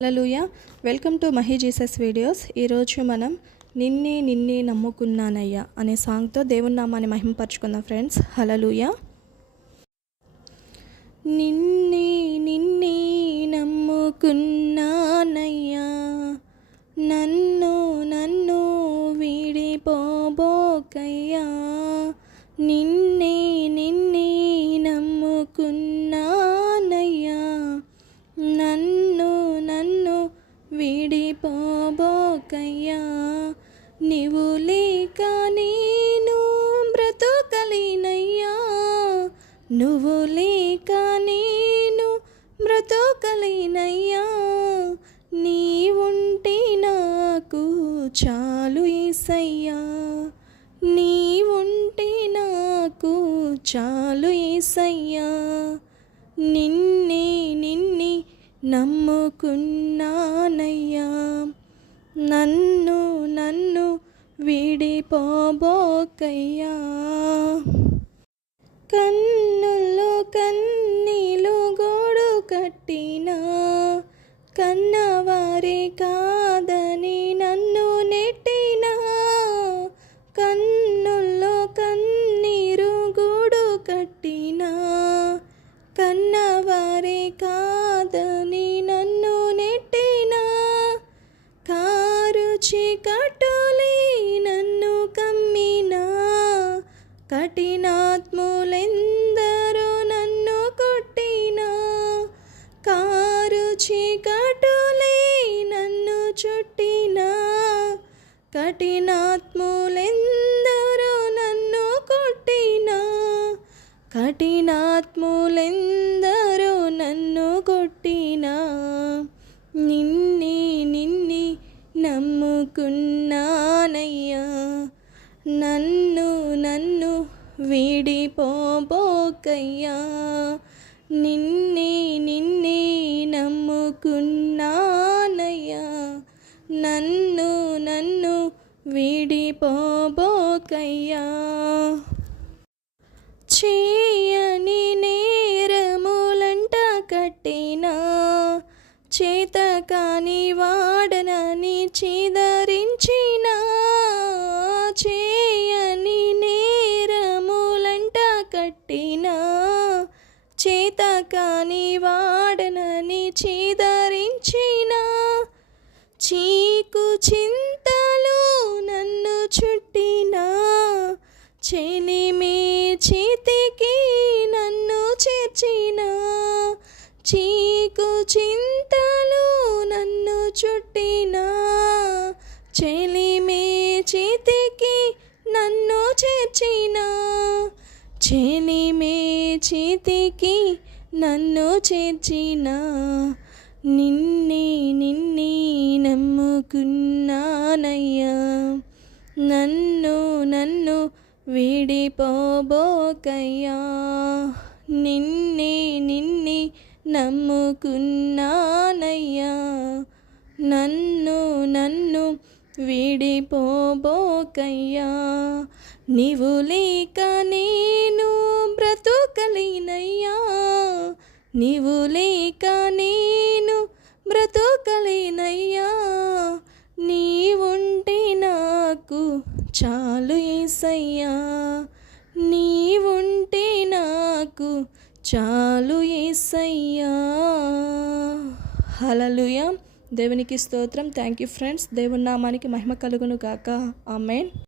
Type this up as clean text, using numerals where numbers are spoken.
Hallelujah. Welcome to Mahi Jesus videos. ఈరోజు మనం నిన్నే నమ్ముకున్నానయ్యా అనే సాంగ్తో దేవుని నామాన్ని మహిమపరచుకుందాం ఫ్రెండ్స్. హల్లెలూయా. నిన్నే నమ్ముకున్నానయ్యా, నన్ను వీడిపోబోకయ్యా. నిన్నే నమ్ముకున్నానయ్యా, నన్ను వీడిపోబోకయ్యా. నీవు లేక నేను బ్రతుకలేనయ్యా, నువ్వు లేక నేను బ్రతుకలేనయ్యా. నీవుంటే నాకు చాలు యేసయ్యా, నీవుంటే నాకు చాలు యేసయ్యా. నిన్నే నమ్ముకున్నానయ్యా, నన్ను వీడిపోబోకయ్యా. కన్నుల్లో కన్నీలు గోడు కట్టినా, కన్నవారే కాదని నన్ను నెట్టినా. కన్నుల్లో కన్నీరు గూడు కట్టినా, కన్నవారే కాదని నన్ను నెట్టినా. కారు చీకటులే నన్ను కమ్మినా, కఠినాత్ములెందరూ నన్ను కొట్టినా. కారు చీకటులే నన్ను చుట్టినా, కఠినాత్ములెందరూ నన్ను కొట్టినా. కఠినాత్ములెందరూ నన్ను కొట్టినా. నిన్నే నమ్ముకున్నానయ్యా, నన్ను వీడిపోబోకయ్యా. నిన్నే నమ్ముకున్నానయ్యా, నన్ను వీడిపోబోకయ్యా. చేయని నేరములంట కట్టినా, చేతకాని వాడనని చీదరించినా. చేయని నేరములంట కట్టినా, చేతకాని వాడనని చీదరించినా. చీకు చింతలు నన్ను చుట్టినా, చెలిమే చేతికి నన్ను చేర్చినా. చీకు చింతలు నన్ను చుట్టినా, చెలిమే చేతికి నన్ను చేర్చినా. చెలిమే చేతికి నన్ను చేర్చినా. నిన్నే నమ్ముకున్నానయ్యా, నన్ను వీడిపోబోకయ్యా. నిన్నే నమ్ముకున్నానయ్యా, నన్ను వీడిపోబోకయ్యా. నీవు లేక నేను బ్రతుకలేనయ్యా, నీవు లేక నేను బ్రతుకలేనయ్యా. నీవుంటే నాకు చాలు యేసయ్యా, నీవుంటే నాకు చాలు యేసయ్యా. హల్లెలూయా. దేవునికి స్తోత్రం. Thank you friends. దేవుని నామానికి మహిమ కలుగును గాక. ఆమేన్.